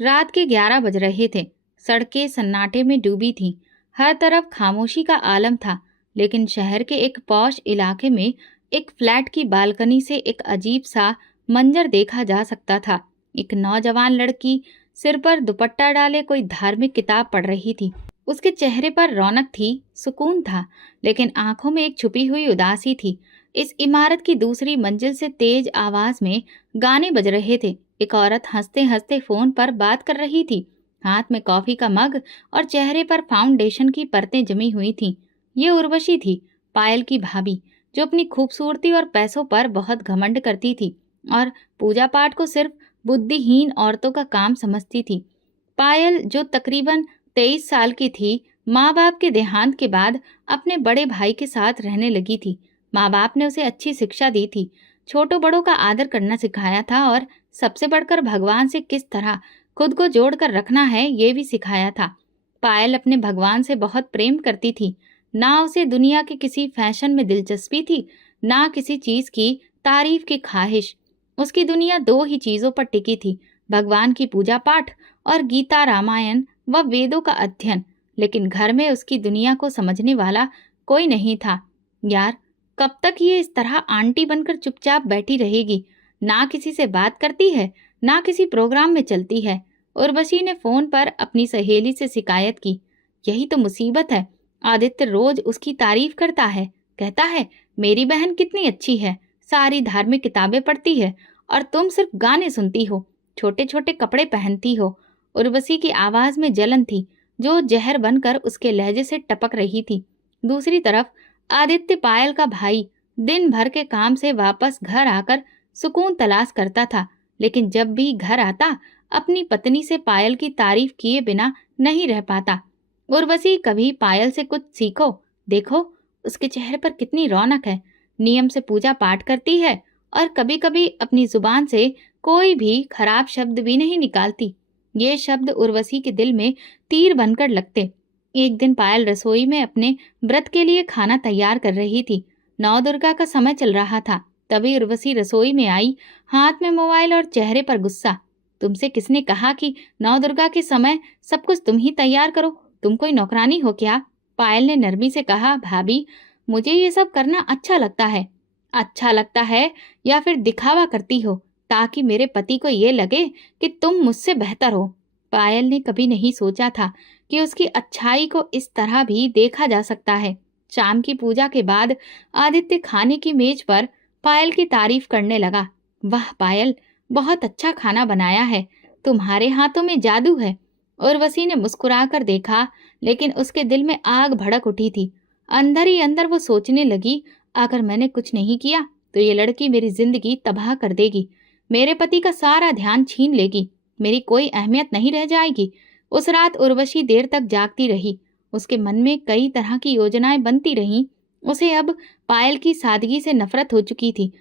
रात के 11 बज रहे थे। सड़कें सन्नाटे में डूबी थीं। हर तरफ खामोशी का आलम था। लेकिन शहर के एक पॉश इलाके में एक फ्लैट की बालकनी से एक अजीब सा मंजर देखा जा सकता था। एक नौजवान लड़की सिर पर दुपट्टा डाले कोई धार्मिक किताब पढ़ रही थी। उसके चेहरे पर रौनक थी, सुकून था, लेकिन आंखों में एक छुपी हुई उदासी थी। इस इमारत की दूसरी मंजिल से तेज आवाज में गाने बज रहे थे। एक औरत हंसते हंसते फोन पर बात कर रही थी। हाथ में कॉफी का मग और चेहरे पर फाउंडेशन की परतें जमी हुई थीं। ये उर्वशी थी, पायल की भाभी, जो अपनी खूबसूरती और पैसों पर बहुत घमंड करती थी और पूजा पाठ को सिर्फ बुद्धिहीन औरतों का काम समझती थी। पायल, जो तकरीबन 23 साल की थी, माँ बाप के देहांत के बाद अपने बड़े भाई के साथ रहने लगी थी। माँ बाप ने उसे अच्छी शिक्षा दी थी, छोटों बड़ों का आदर करना सिखाया था और सबसे बढ़कर भगवान से किस तरह खुद को जोड़कर रखना है ये भी सिखाया था। पायल अपने भगवान से बहुत प्रेम करती थी। ना उसे दुनिया के किसी फैशन में दिलचस्पी थी, ना किसी चीज की तारीफ की ख्वाहिश। उसकी दुनिया दो ही चीजों पर टिकी थी, भगवान की पूजा पाठ और गीता, रामायण व वेदों का अध्ययन। लेकिन घर में उसकी दुनिया को समझने वाला कोई नहीं था। यार, कब तक ये इस तरह आंटी बनकर चुपचाप बैठी रहेगी? ना किसी से बात करती है, ना किसी प्रोग्राम में चलती है। उर्वशी ने फोन पर अपनी सहेली से शिकायत की। यही तो मुसीबत है। आदित्य रोज उसकी तारीफ करता है, कहता है मेरी बहन कितनी अच्छी है, सारी धार्मिक किताबें पढ़ती है और तुम सिर्फ गाने सुनती हो, छोटे छोटे कपड़े पहनती हो। उर्वशी की आवाज में जलन थी, जो जहर बनकर उसके लहजे से टपक रही थी। दूसरी तरफ आदित्य, पायल का भाई, दिन भर के काम से वापस घर आकर सुकून तलाश करता था। लेकिन जब भी घर आता, अपनी पत्नी से पायल की तारीफ किए बिना नहीं रह पाता। उर्वशी, कभी पायल से कुछ सीखो। देखो, उसके चेहरे पर कितनी रौनक है, नियम से पूजा पाठ करती है और कभी कभी अपनी जुबान से कोई भी खराब शब्द भी नहीं निकालती। ये शब्द उर्वशी के दिल में तीर बनकर लगते। एक दिन पायल रसोई में अपने व्रत के लिए खाना तैयार कर रही थी। नौ दुर्गा का समय चल रहा था। तभी उर्वशी रसोई में आई, हाथ में मोबाइल और चेहरे पर गुस्सा। तुमसे किसने कहा कि नौ दुर्गा के समय सब कुछ तुम ही तैयार करो? तुम कोई नौकरानी हो क्या? पायल ने नरमी से कहा, भाभी, मुझे ये सब करना अच्छा लगता है। अच्छा लगता है या फिर दिखावा करती हो ताकि मेरे पति को ये लगे कि तुम मुझसे बेहतर हो? पायल ने कभी नहीं सोचा था कि उसकी अच्छाई को इस तरह भी देखा जा सकता है। शाम की पूजा के बाद आदित्य खाने की मेज पर पायल की तारीफ करने लगा। वाह पायल, बहुत अच्छा खाना बनाया है, तुम्हारे हाथों में जादू है। उर्वशी ने मुस्कुराकर देखा, लेकिन उसके दिल में आग भड़क उठी थी। अंदर ही अंदर वो सोचने लगी, अगर मैंने कुछ नहीं किया तो ये लड़की मेरी जिंदगी तबाह कर देगी, मेरे पति का सारा ध्यान छीन लेगी, मेरी कोई अहमियत नहीं रह जाएगी। उस रात उर्वशी देर तक जागती रही। उसके मन में कई तरह की योजनाएं बनती रहीं। उसे अब पायल की सादगी से नफरत हो चुकी थी।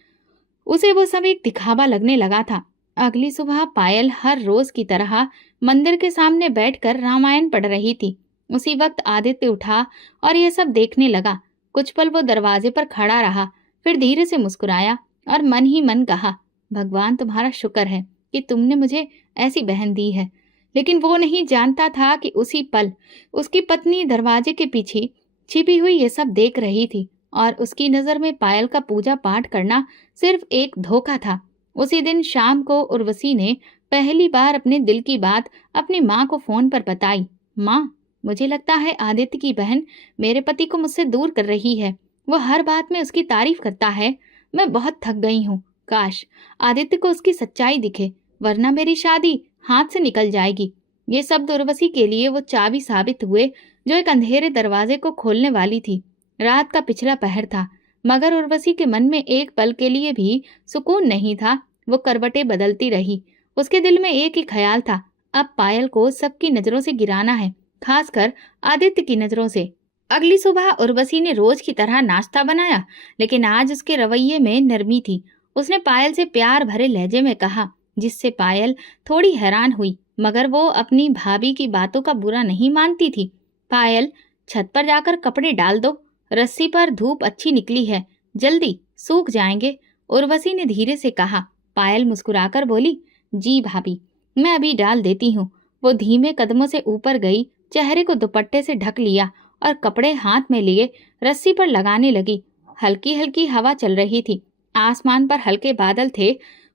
उसे वो सब एक दिखावा लगने लगा था। अगली सुबह पायल हर रोज की तरह मंदिर के सामने बैठकर रामायण पढ़ रही थी। उसी वक्त आदित्य उठा और ये सब देखने लगा। कुछ पल वो दरवाजे पर खड़ा रहा, फिर धीरे से मुस्कुराया और मन ही मन कहा, भगवान तुम्हारा शुक्र है कि तुमने मुझे ऐसी बहन दी है। लेकिन वो नहीं जानता था कि उसी पल उसकी पत्नी दरवाजे के पीछे छिपी हुई ये सब देख रही थी और उसकी नजर में पायल का पूजा पाठ करना सिर्फ एक धोखा था। उसी दिन शाम को उर्वशी ने पहली बार अपने दिल की बात अपनी माँ को फोन पर बताई। माँ, मुझे लगता है आदित्य की बहन मेरे पति को मुझसे दूर कर रही है। वो हर बात में उसकी तारीफ करता है। मैं बहुत थक गई हूँ। काश आदित्य को उसकी सच्चाई दिखे, वरना मेरी शादी हाथ से निकल जाएगी। ये शब्द उर्वशी के लिए वो चाबी साबित हुए जो एक अंधेरे दरवाजे को खोलने वाली थी। रात का पिछला पहर था, मगर उर्वशी के मन में एक पल के लिए भी सुकून नहीं था। वो करवटें बदलती रही। उसके दिल में एक ही ख्याल था, अब पायल को सबकी नजरों से गिराना है, खासकर आदित्य की नजरों से। अगली सुबह उर्वशी ने रोज की तरह नाश्ता बनाया, लेकिन आज उसके रवैये में नरमी थी। उसने पायल से प्यार भरे लहजे में कहा, जिससे पायल थोड़ी हैरान हुई, मगर वो अपनी भाभी की बातों का बुरा नहीं मानती थी। पायल, छत पर जाकर कपड़े डाल दो, रस्सी पर धूप अच्छी निकली है, जल्दी सूख जाएंगे। उर्वशी ने धीरे से कहा। पायल मुस्कुराकर बोली, जी भाभी। मैं अभी डाल देती हूँ। वो धीमे कदमों से ऊपर गई, चेहरे को दुपट्टे से ढक लिया और कपड़े हाथ में लिए रस्सी पर लगाने लगी। हल्की हल्की हवा चल रही थी, आसमान पर हल्के बादल थे।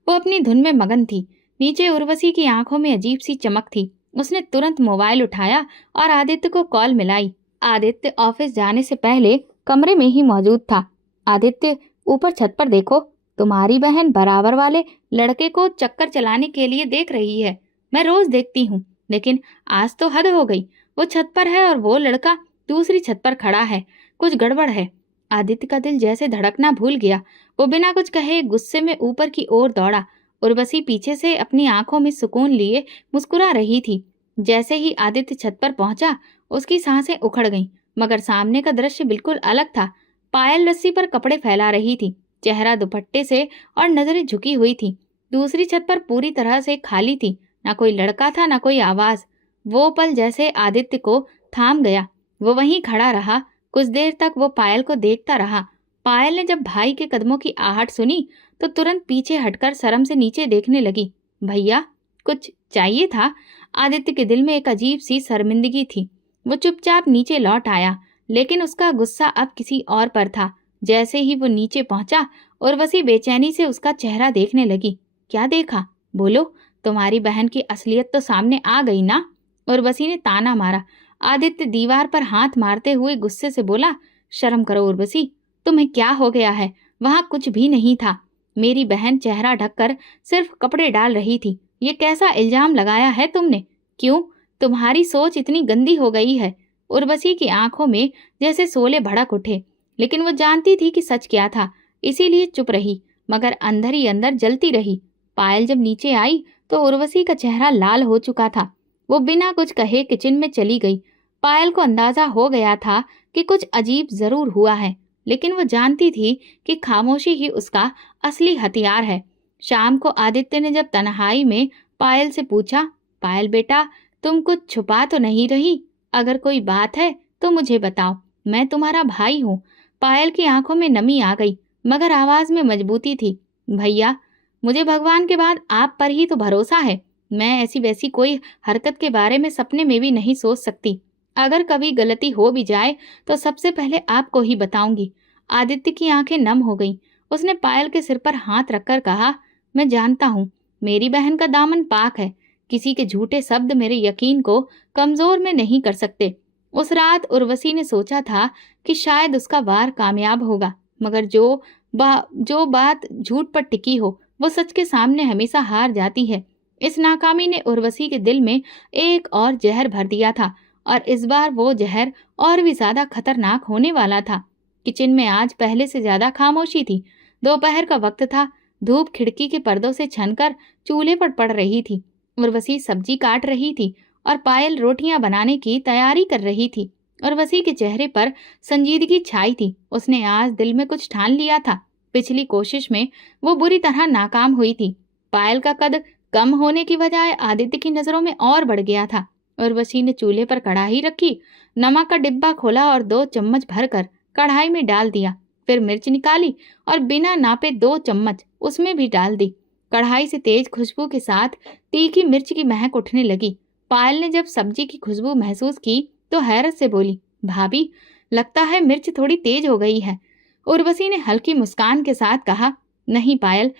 वो अपनी धुन में मगन थी। नीचे उर्वशी की आंखों में अजीब सी चमक थी। उसने तुरंत मोबाइल उठाया और आदित्य को कॉल मिलाई। आदित्य ऑफिस जाने से पहले कमरे में ही मौजूद था। आदित्य, ऊपर छत पर देखो, तुम्हारी बहन बराबर वाले लड़के को चक्कर चलाने के लिए देख रही है। मैं रोज देखती हूँ, लेकिन आज तो हद हो गई। वो छत पर है और वो लड़का दूसरी छत पर खड़ा है। कुछ गड़बड़ है। आदित्य का दिल जैसे धड़कना भूल गया। वो बिना कुछ कहे गुस्से में ऊपर की ओर दौड़ा। उर्वशी पीछे से अपनी आंखों में सुकून लिए मुस्कुरा रही थी। जैसे ही आदित्य छत पर पहुंचा, उसकी सांसें उखड़ गईं, मगर सामने का दृश्य बिल्कुल अलग था। पायल रस्सी पर कपड़े फैला रही थी, चेहरा दुपट्टे से और नजरें झुकी हुई थी। दूसरी छत पर पूरी तरह से खाली थी। ना कोई लड़का था, ना कोई आवाज। वो पल जैसे आदित्य को थाम गया। वो वहीं खड़ा रहा। कुछ देर तक वो पायल को देखता रहा। पायल ने जब भाई के कदमों की आहट सुनी तो तुरंत पीछे हटकर शर्म से नीचे देखने लगी। भैया, कुछ चाहिए था? आदित्य के दिल में एक अजीब सी शर्मिंदगी थी। वो चुपचाप नीचे लौट आया, लेकिन उसका गुस्सा अब किसी और पर था। जैसे ही वो नीचे पहुंचा, उर्वशी बेचैनी से उसका चेहरा देखने लगी। क्या देखा? बोलो, तुम्हारी बहन की असलियत तो सामने आ गई ना? उर्वशी ने ताना मारा। आदित्य दीवार पर हाथ मारते हुए गुस्से से बोला, शर्म करो उर्वशी, तुम्हें क्या हो गया है? वहां कुछ भी नहीं था। मेरी बहन चेहरा ढककर सिर्फ कपड़े डाल रही थी। ये कैसा इल्जाम लगाया है तुमने? क्यों? तुम्हारी सोच इतनी गंदी हो गई है। उर्वशी की आंखों में जैसे शोले भड़क उठे, लेकिन वो जानती थी कि सच क्या था, इसीलिए चुप रही, मगर अंदर ही अंदर जलती रही। पायल जब नीचे आई तो उर्वशी का चेहरा लाल हो चुका था। वो बिना कुछ कहे किचन में चली गई। पायल को अंदाजा हो गया था कि कुछ अजीब जरूर हुआ है, लेकिन वो जानती थी कि खामोशी ही उसका असली हथियार है। शाम को आदित्य ने जब तन्हाई में पायल से पूछा, पायल बेटा, तुम कुछ छुपा तो नहीं रही? अगर कोई बात है तो मुझे बताओ, मैं तुम्हारा भाई हूँ। पायल की आंखों में नमी आ गई, मगर आवाज में मजबूती थी। भैया, मुझे भगवान के बाद आप पर ही तो भरोसा है। मैं ऐसी वैसी कोई हरकत के बारे में सपने में भी नहीं सोच सकती। अगर कभी गलती हो भी जाए तो सबसे पहले आपको ही बताऊंगी। आदित्य की आंखें नम हो गईं। उसने पायल के सिर पर हाथ रखकर कहा, मैं जानता हूँ, मेरी बहन का दामन पाक है। किसी के झूठे शब्द मेरे यकीन को कमजोर में नहीं कर सकते। उस रात उर्वशी ने सोचा था कि शायद उसका वार कामयाब होगा, मगर जो बात झूठ पर टिकी हो, वो सच के सामने हमेशा हार जाती है। इस नाकामी ने उर्वशी के दिल में एक और जहर भर दिया था, और इस बार वो जहर और भी ज्यादा खतरनाक होने वाला था। किचन में आज पहले से ज्यादा खामोशी थी। दोपहर का वक्त था। धूप खिड़की के पर्दों से छनकर चूल्हे पर पड़ रही थी। उर्वशी सब्जी काट रही थी और पायल रोटियां बनाने की तैयारी कर रही थी। उर्वशी के चेहरे पर संजीदगी छाई थी। उसने आज दिल में कुछ ठान लिया था। पिछली कोशिश में वो बुरी तरह नाकाम हुई थी। पायल का कद कम होने की बजाय आदित्य की नजरों में और बढ़ गया था। उर्वशी ने चूल्हे पर कढ़ाई रखी, नमक का डिब्बा खोला और 2 चम्मच भरकर कढ़ाई में डाल दिया। फिर मिर्च निकाली और बिना नापे 2 चम्मच उसमें भी डाल दी। कढ़ाई से तेज खुशबू के साथ तीखी मिर्च की महक उठने लगी। पायल ने जब सब्जी की खुशबू महसूस की तो हैरत से बोली, भाभी, लगता है मिर्च थोड़ी तेज हो गई है। उर्वशी ने हल्की मुस्कान के साथ कहा, नहीं पायल,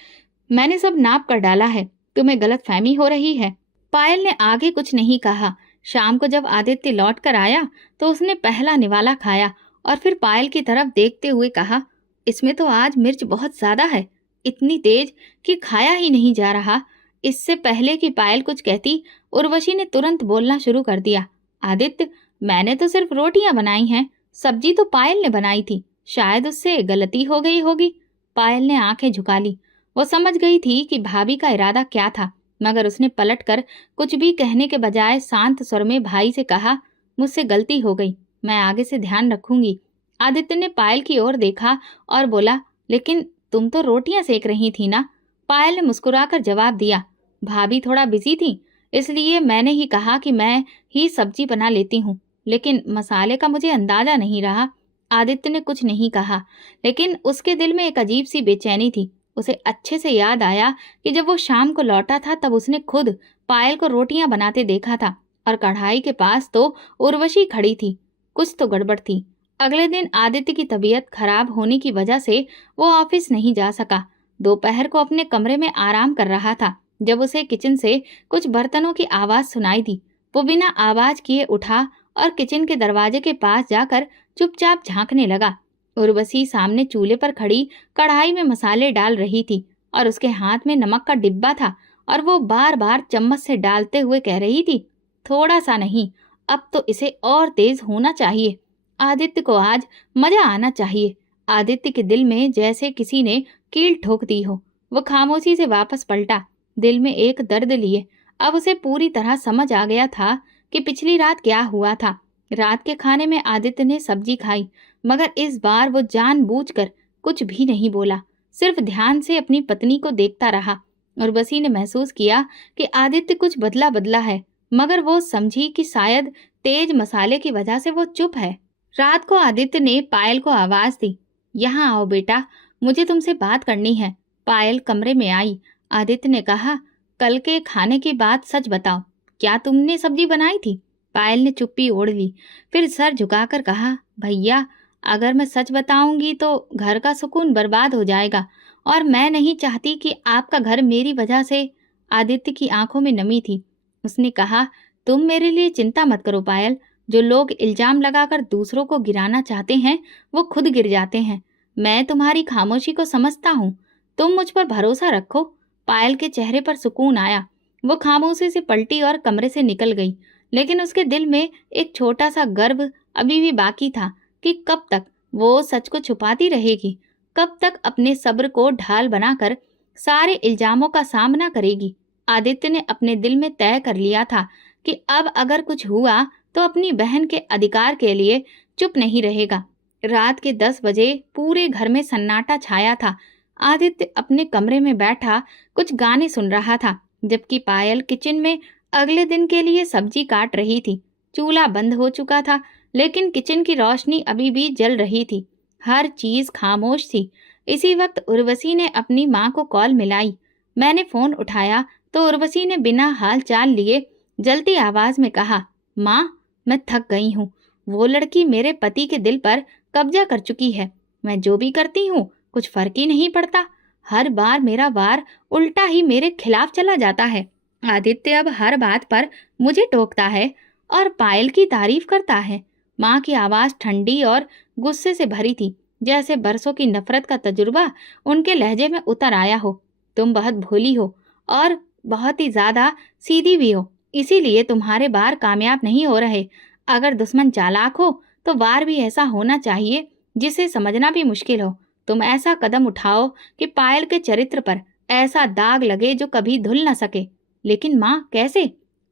मैंने सब नाप कर डाला है, तुम्हें गलतफहमी हो रही है। पायल ने आगे कुछ नहीं कहा। शाम को जब आदित्य लौट कर आया तो उसने पहला निवाला खाया और फिर पायल की तरफ देखते हुए कहा, इसमें तो आज मिर्च बहुत ज्यादा है, इतनी तेज कि खाया ही नहीं जा रहा। इससे पहले कि पायल कुछ कहती, उर्वशी ने तुरंत बोलना शुरू कर दिया, आदित्य, मैंने तो सिर्फ रोटियां बनाई हैं, सब्जी तो पायल ने बनाई थी, शायद उससे गलती हो गई होगी। पायल ने आंखें झुका ली। वो समझ गई थी कि भाभी का इरादा क्या था, मगर उसने पलटकर कुछ भी कहने के बजाय शांत स्वर में भाई से कहा, मुझसे गलती हो गई, मैं आगे से ध्यान रखूंगी। आदित्य ने पायल की ओर देखा और बोला, लेकिन तुम तो रोटियां सेक रही थी ना? पायल ने मुस्कुराकर जवाब दिया, भाभी थोड़ा बिजी थी, इसलिए मैंने ही कहा कि मैं ही सब्जी बना लेती हूँ, लेकिन मसाले का मुझे अंदाजा नहीं रहा। आदित्य ने कुछ नहीं कहा, लेकिन उसके दिल में एक अजीब सी बेचैनी थी। उसे अच्छे से याद आया कि जब वो शाम को लौटा था तब उसने खुद पायल को रोटियां बनाते देखा था और कढ़ाई के पास तो उर्वशी खड़ी थी। कुछ तो गड़बड़ थी। अगले दिन आदित्य की तबीयत खराब होने की वजह से वो ऑफिस नहीं जा सका। दोपहर को अपने कमरे में आराम कर रहा था जब उसे किचन से कुछ बर्तनों की आवाज सुनाई दी। वो बिना आवाज किए उठा और किचन के दरवाजे के पास जाकर चुपचाप झांकने लगा। उर्वशी सामने चूल्हे पर खड़ी कढ़ाई में मसाले डाल रही थी और उसके हाथ में नमक का डिब्बा था और वो बार बार चम्मच से डालते हुए कह रही थी, थोड़ा सा नहीं, अब तो इसे और तेज होना चाहिए। आदित्य को आज मजा आना चाहिए। आदित्य के दिल में जैसे किसी ने कील ठोक दी हो। वो खामोशी से वापस पलटा, दिल में एक दर्द लिए। अब उसे पूरी तरह समझ आ गया था कि पिछली रात क्या हुआ था। रात के खाने में आदित्य ने सब्जी खाई, मगर इस बार वो जानबूझकर कुछ भी नहीं बोला, सिर्फ ध्यान से अपनी पत्नी को देखता रहा। उर्वशी ने महसूस किया कि आदित्य कुछ बदला बदला है, मगर वो समझी कि शायद तेज मसाले की वजह से वो चुप है। रात को आदित्य ने पायल को आवाज दी, यहाँ आओ बेटा, मुझे तुमसे बात करनी है। पायल कमरे में आई। आदित्य ने कहा, कल के खाने की बात सच बताओ, क्या तुमने सब्जी बनाई थी? पायल ने चुप्पी ओढ़ ली, फिर सर झुकाकर कहा, भैया, अगर मैं सच बताऊंगी तो घर का सुकून बर्बाद हो जाएगा और मैं नहीं चाहती कि आपका घर मेरी वजह से। आदित्य की आंखों में नमी थी। उसने कहा, तुम मेरे लिए चिंता मत करो पायल, जो लोग इल्जाम लगाकर दूसरों को गिराना चाहते हैं वो खुद गिर जाते हैं। मैं तुम्हारी खामोशी को समझता हूँ, तुम मुझ पर भरोसा रखो। पायल के चेहरे पर सुकून आया। वो खामोशी से पलटी और कमरे से निकल गई, लेकिन उसके दिल में एक छोटा सा गर्व अभी भी बाकी था कि कब तक वो सच को छुपाती रहेगी, कब तक अपने सब्र को ढाल बनाकर सारे इल्जामों का सामना करेगी। आदित्य ने अपने दिल में तय कर लिया था कि अब अगर कुछ हुआ तो अपनी बहन के अधिकार के लिए चुप नहीं रहेगा। रात के 10 बजे पूरे घर में सन्नाटा छाया था। आदित्य अपने कमरे में बैठा कुछ गाने सुन रहा था, जबकि पायल किचन में अगले दिन के लिए सब्जी काट रही थी। चूल्हा बंद हो चुका था, लेकिन किचन की रोशनी अभी भी जल रही थी। हर चीज खामोश थी। इसी वक्त उर्वशी ने अपनी माँ को कॉल मिलाई। मैंने फोन उठाया तो उर्वशी ने बिना हाल चाल लिए जलती आवाज में कहा, माँ, मैं थक गई हूँ। वो लड़की मेरे पति के दिल पर कब्जा कर चुकी है। मैं जो भी करती हूँ कुछ फर्क ही नहीं पड़ता। हर बार मेरा वार उल्टा ही मेरे खिलाफ चला जाता है। आदित्य अब हर बात पर मुझे टोकता है और पायल की तारीफ करता है। माँ की आवाज ठंडी और गुस्से से भरी थी, जैसे बरसों की नफरत का तजुर्बा उनके लहजे में उतर आया हो। तुम बहुत भोली हो और बहुत ही ज्यादा सीधी भी हो, इसीलिए तुम्हारे वार कामयाब नहीं हो रहे। अगर दुश्मन चालाक हो तो वार भी ऐसा होना चाहिए जिसे समझना भी मुश्किल हो। तुम ऐसा कदम उठाओ कि पायल के चरित्र पर ऐसा दाग लगे जो कभी धुल न सके। लेकिन माँ, कैसे?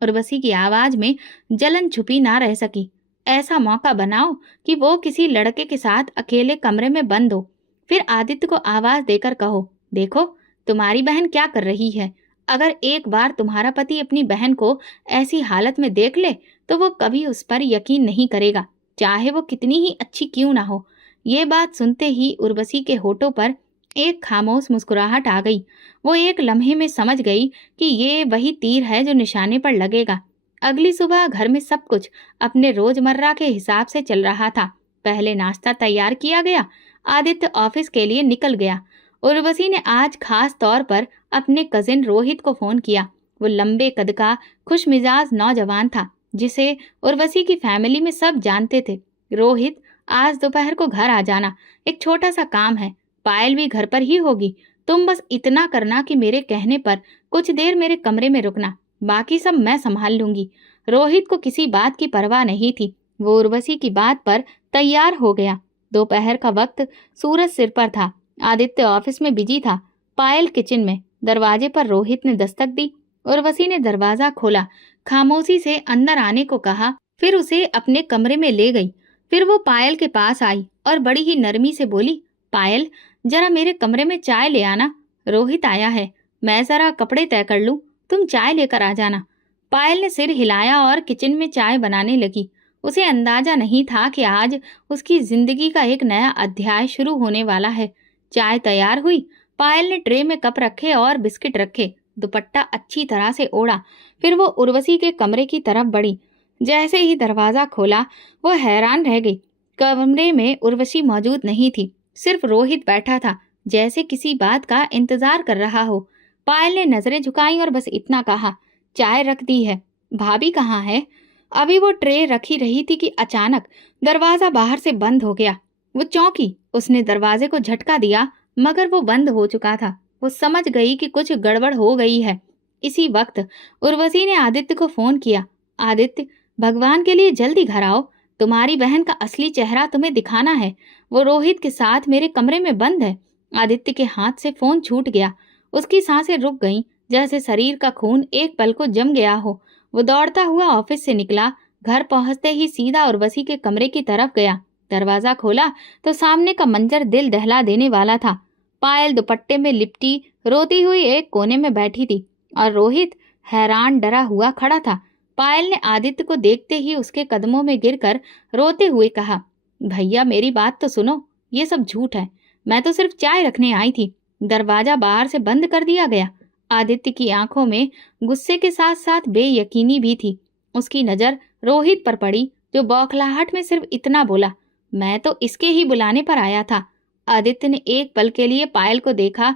उर्वशी की आवाज में जलन छुपी ना रह सकी। ऐसा मौका बनाओ कि वो किसी लड़के के साथ अकेले कमरे में बंद हो, फिर आदित्य को आवाज देकर कहो, देखो तुम्हारी बहन क्या कर रही है। अगर एक बार तुम्हारा पति अपनी बहन को ऐसी हालत में देख ले तो वो कभी उस पर यकीन नहीं करेगा, चाहे वो कितनी ही अच्छी क्यों ना हो। ये बात सुनते ही उर्वशी के होठों पर एक खामोश मुस्कुराहट आ गई। वो एक लम्हे में समझ गई कि ये वही तीर है जो निशाने पर लगेगा। अगली सुबह घर में सब कुछ अपने रोजमर्रा के हिसाब से चल रहा था। पहले नाश्ता तैयार किया गया। आदित्य ऑफिस के लिए निकल गया। उर्वशी ने आज खास तौर पर अपने कजिन रोहित को फोन किया। वो लंबे कद का खुशमिजाज नौजवान था जिसे उर्वशी की फैमिली में सब जानते थे। रोहित, आज दोपहर को घर आ जाना, एक छोटा सा काम है। पायल भी घर पर ही होगी। तुम बस इतना करना कि मेरे कहने पर कुछ देर मेरे कमरे में रुकना, बाकी सब मैं संभाल लूंगी। रोहित को किसी बात की परवाह नहीं थी। वो उर्वशी की बात पर तैयार हो गया। दोपहर का वक्त, सूरज सिर पर था। आदित्य ऑफिस में बिजी था, पायल किचन में। दरवाजे पर रोहित ने दस्तक दी। उर्वशी ने दरवाजा खोला, खामोशी से अंदर आने को कहा, फिर उसे अपने कमरे में ले गई। फिर वो पायल के पास आई और बड़ी ही नरमी से बोली, पायल, जरा मेरे कमरे में चाय ले आना। रोहित आया है, मैं जरा कपड़े तय कर लूं, तुम चाय लेकर आ जाना। पायल ने सिर हिलाया और किचन में चाय बनाने लगी। उसे अंदाजा नहीं था कि आज उसकी जिंदगी का एक नया अध्याय शुरू होने वाला है। चाय तैयार हुई। पायल ने ट्रे में कप रखे और बिस्किट रखे। दुपट्टा अच्छी तरह से ओढ़ा। फिर वो उर्वशी के कमरे की तरफ बढ़ी। जैसे ही दरवाजा खोला वो हैरान रह गई। कमरे में उर्वशी मौजूद नहीं थी, सिर्फ रोहित बैठा था, जैसे किसी बात का इंतजार कर रहा हो। पायल ने नजरें झुकाई और बस इतना कहा, चाय रख दी है। भाभी कहाँ है? अभी वो ट्रे रखी रही थी कि अचानक दरवाजा बाहर से बंद हो गया। वो चौंकी। उसने दरवाजे को झटका दिया, मगर वो बंद हो चुका था। वो समझ गई कि कुछ गड़बड़ हो गई है। इसी वक्त उर्वशी ने आदित्य को फोन किया। आदित्य, भगवान के लिए जल्दी घर आओ, तुम्हारी बहन का असली चेहरा तुम्हें दिखाना है। वो रोहित के साथ मेरे कमरे में बंद है। आदित्य के हाथ से फोन छूट गया। उसकी सांसें रुक गईं, जैसे शरीर का खून एक पल को जम गया हो। वो दौड़ता हुआ ऑफिस से निकला। घर पहुंचते ही सीधा उर्वशी के कमरे की तरफ गया। दरवाजा खोला तो सामने का मंजर दिल दहला देने वाला था। पायल दुपट्टे में लिपटी रोती हुई एक कोने में बैठी थी और रोहित हैरान डरा हुआ खड़ा था। पायल ने आदित्य को देखते ही उसके कदमों में गिरकर रोते हुए कहा, भैया मेरी बात तो सुनो, ये सब झूठ है। मैं तो सिर्फ चाय रखने आई थी, दरवाजा बाहर से बंद कर दिया गया। आदित्य की आंखों में गुस्से के साथ साथ बेयकीनी भी थी। उसकी नजर रोहित पर पड़ी, जो बौखलाहट में सिर्फ इतना बोला, मैं तो इसके ही बुलाने पर आया था। आदित्य ने एक पल के लिए पायल को देखा,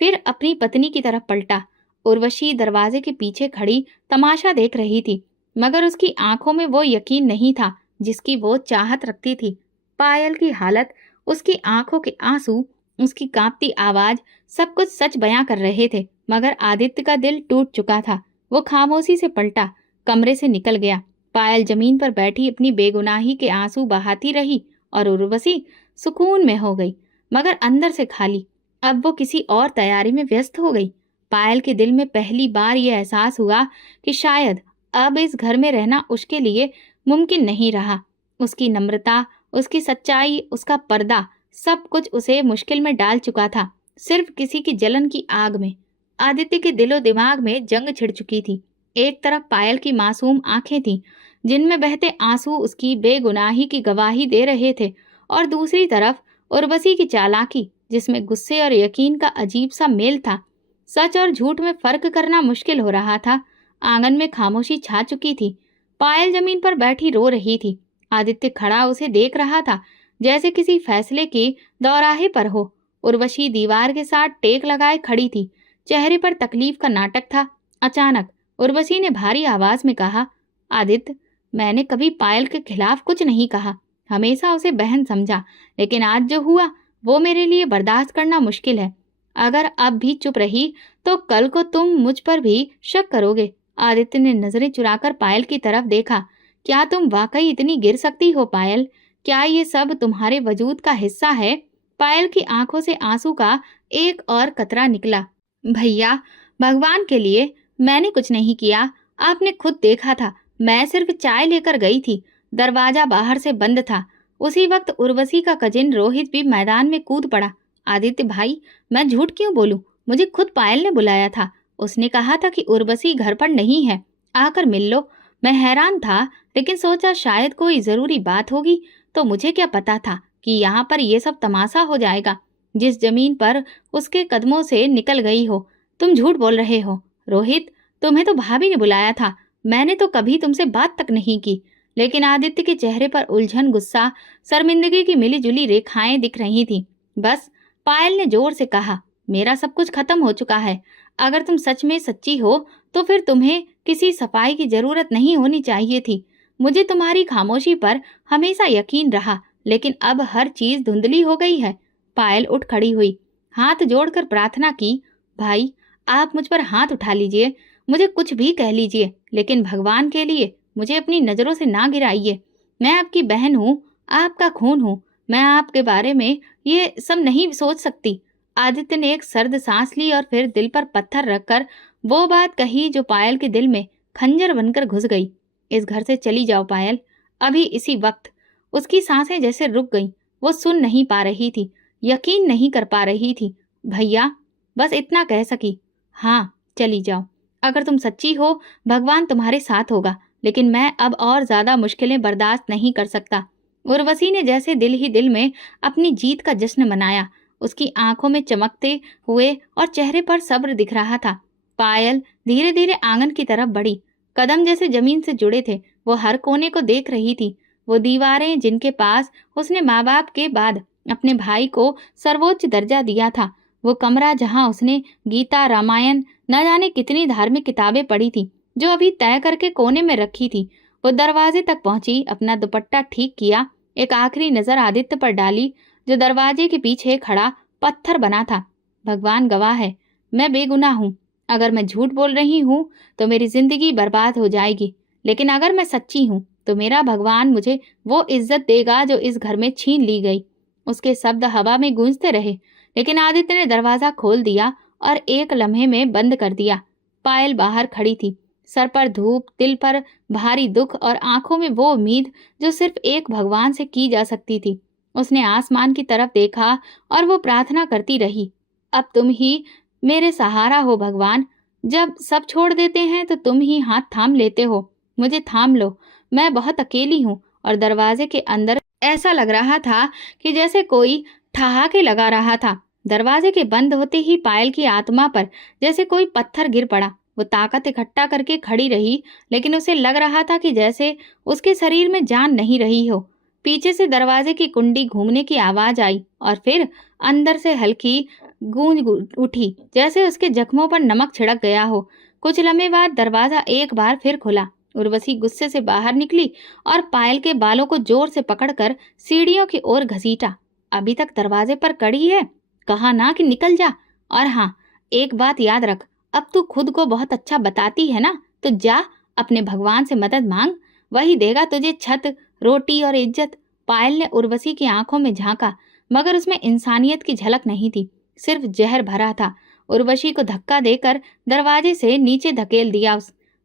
फिर अपनी पत्नी की तरफ पलटा। उर्वशी दरवाजे के पीछे खड़ी तमाशा देख रही थी, मगर उसकी आंखों में वो यकीन नहीं था जिसकी वो चाहत रखती थी। पायल की हालत, उसकी आंखों के आंसू, उसकी कांपती आवाज, सब कुछ सच बयां कर रहे थे। मगर आदित्य का दिल टूट चुका था। वो खामोशी से पलटा, कमरे से निकल गया। पायल जमीन पर बैठी अपनी बेगुनाही के आंसू बहाती रही और उर्वशी सुकून में हो गई, मगर अंदर से खाली। अब वो किसी और तैयारी में व्यस्त हो गई। पायल के दिल में पहली बार ये एहसास हुआ कि शायद अब इस घर में रहना उसके लिए मुमकिन नहीं रहा। उसकी नम्रता, उसकी सच्चाई, उसका पर्दा, सब कुछ उसे मुश्किल में डाल चुका था, सिर्फ किसी की जलन की आग में। आदित्य के दिलो दिमाग में जंग छिड़ चुकी थी। एक तरफ पायल की मासूम आंखें थीं, जिनमें बहते आंसू उसकी बेगुनाही की गवाही दे रहे थे, और दूसरी तरफ उर्वशी की चालाकी, जिसमें गुस्से और यकीन का अजीब सा मेल था। सच और झूठ में फर्क करना मुश्किल हो रहा था। आंगन में खामोशी छा चुकी थी। पायल जमीन पर बैठी रो रही थी। आदित्य खड़ा उसे देख रहा था, जैसे किसी फैसले के दौराहे पर हो। उर्वशी दीवार के साथ टेक लगाए खड़ी थी, चेहरे पर तकलीफ का नाटक था। अचानक उर्वशी ने भारी आवाज में कहा, आदित्य, मैंने कभी पायल के खिलाफ कुछ नहीं कहा, हमेशा उसे बहन समझा, लेकिन आज जो हुआ वो मेरे लिए बर्दाश्त करना मुश्किल है। अगर अब भी चुप रही तो कल को तुम मुझ पर भी शक करोगे। आदित्य ने नजरें चुराकर पायल की तरफ देखा। क्या तुम वाकई इतनी गिर सकती हो पायल? क्या ये सब तुम्हारे वजूद का हिस्सा है? पायल की आंखों से आंसू का एक और कतरा निकला। भैया, भगवान के लिए मैंने कुछ नहीं किया, आपने खुद देखा था। मैं सिर्फ चाय लेकर गई थी, दरवाजा बाहर से बंद था। उसी वक्त उर्वशी का कजिन रोहित भी मैदान में कूद पड़ा। आदित्य भाई, मैं झूठ क्यों बोलूं? मुझे खुद पायल ने बुलाया था। उसने कहा था कि उर्वशी घर पर नहीं है, आकर मिल लो। मैं हैरान था, लेकिन सोचा शायद कोई जरूरी बात होगी। तो मुझे क्या पता था कि यहाँ पर ये सब तमाशा हो जाएगा। जिस जमीन पर उसके कदमों से निकल गई हो। तुम झूठ बोल रहे हो रोहित, तुम्हें तो भाभी ने बुलाया था, मैंने तो कभी तुमसे बात तक नहीं की। लेकिन आदित्य के चेहरे पर उलझन, गुस्सा, शर्मिंदगी की मिलीजुली रेखाएं दिख रही थी। बस, पायल ने जोर से कहा, मेरा सब कुछ खत्म हो चुका है। अगर तुम सच में सच्ची हो तो फिर तुम्हें किसी सफाई की जरूरत नहीं होनी चाहिए थी। मुझे तुम्हारी खामोशी पर हमेशा यकीन रहा, लेकिन अब हर चीज धुंधली हो गई है। पायल उठ खड़ी हुई, हाथ जोड़कर प्रार्थना की, भाई आप मुझ पर हाथ उठा लीजिए, मुझे कुछ भी कह लीजिए, लेकिन भगवान के लिए मुझे अपनी नजरों से ना गिराइए। मैं आपकी बहन हूँ, आपका खून हूँ। मैं आपके बारे में ये सब नहीं सोच सकती। आदित्य ने एक सर्द सांस ली और फिर दिल पर पत्थर रखकर वो बात कही जो पायल के दिल में खंजर बनकर घुस गई। इस घर से चली जाओ पायल, अभी इसी वक्त। उसकी सांसें जैसे रुक गईं। वो सुन नहीं पा रही थी, यकीन नहीं कर पा रही थी। भैया, बस इतना कह सकी, हाँ चली जाओ। अगर तुम सच्ची हो, भगवान तुम्हारे साथ होगा, लेकिन मैं अब और ज्यादा मुश्किलें बर्दाश्त नहीं कर सकता। उर्वशी ने जैसे दिल ही दिल में अपनी जीत का जश्न मनाया। उसकी आंखों में चमकते हुए और चेहरे पर सब्र दिख रहा था। पायल धीरे धीरे आंगन की तरफ बढ़ी। कदम जैसे जमीन से जुड़े थे। वो हर कोने को देख रही थी। वो दीवारें जिनके पास उसने माँ बाप के बाद अपने भाई को सर्वोच्च दर्जा दिया था। वो कमरा जहाँ उसने गीता, रामायण, न जाने कितनी धार्मिक किताबें पढ़ी थी, जो अभी तय करके कोने में रखी थी। वो दरवाजे तक पहुंची, अपना दुपट्टा ठीक किया, एक आखिरी नजर आदित्य पर डाली, जो दरवाजे के पीछे खड़ा पत्थर बना था। भगवान गवाह है, मैं बेगुनाह हूँ। अगर मैं झूठ बोल रही हूँ तो मेरी जिंदगी बर्बाद हो जाएगी, लेकिन अगर मैं सच्ची हूँ तो मेरा भगवान मुझे वो इज्जत देगा जो इस घर में छीन ली गई। उसके शब्द हवा में गूंजते रहे, लेकिन आदित्य ने दरवाजा खोल दिया और एक लम्हे में बंद कर दिया। पायल बाहर खड़ी थी, सर पर धूप, दिल पर भारी दुख और आंखों में वो उम्मीद जो सिर्फ एक भगवान से की जा सकती थी। उसने आसमान की तरफ देखा और वो प्रार्थना करती रही, अब तुम ही मेरे सहारा हो भगवान। जब सब छोड़ देते हैं तो तुम ही हाथ थाम लेते हो। मुझे थाम लो, मैं बहुत अकेली हूँ। और दरवाजे के अंदर ऐसा लग रहा था कि जैसे कोई ठहाके लगा रहा था। दरवाजे के बंद होते ही पायल की आत्मा पर जैसे कोई पत्थर गिर पड़ा। वो ताकत इकट्ठा करके खड़ी रही, लेकिन उसे लग रहा था कि जैसे उसके शरीर में जान नहीं रही हो। पीछे से दरवाजे की कुंडी घूमने की आवाज आई और फिर अंदर से हल्की गूंज उठी, जैसे उसके जख्मों पर नमक छिड़क गया हो। कुछ लम्हे बाद दरवाजा एक बार फिर खुला। उर्वशी गुस्से से बाहर निकली और पायल के बालों को जोर से पकड़कर सीढ़ियों की ओर घसीटा। अभी तक दरवाजे पर कड़ी है, कहा ना कि निकल जा। और हाँ, एक बात याद रख, अब तू खुद को बहुत अच्छा बताती है ना, तो जा अपने भगवान से मदद मांग, वही देगा तुझे छत, रोटी और इज्जत। पायल ने उर्वशी की आंखों में झांका, मगर उसमें इंसानियत की झलक नहीं थी, सिर्फ जहर भरा था। उर्वशी को धक्का देकर दरवाजे से नीचे धकेल दिया।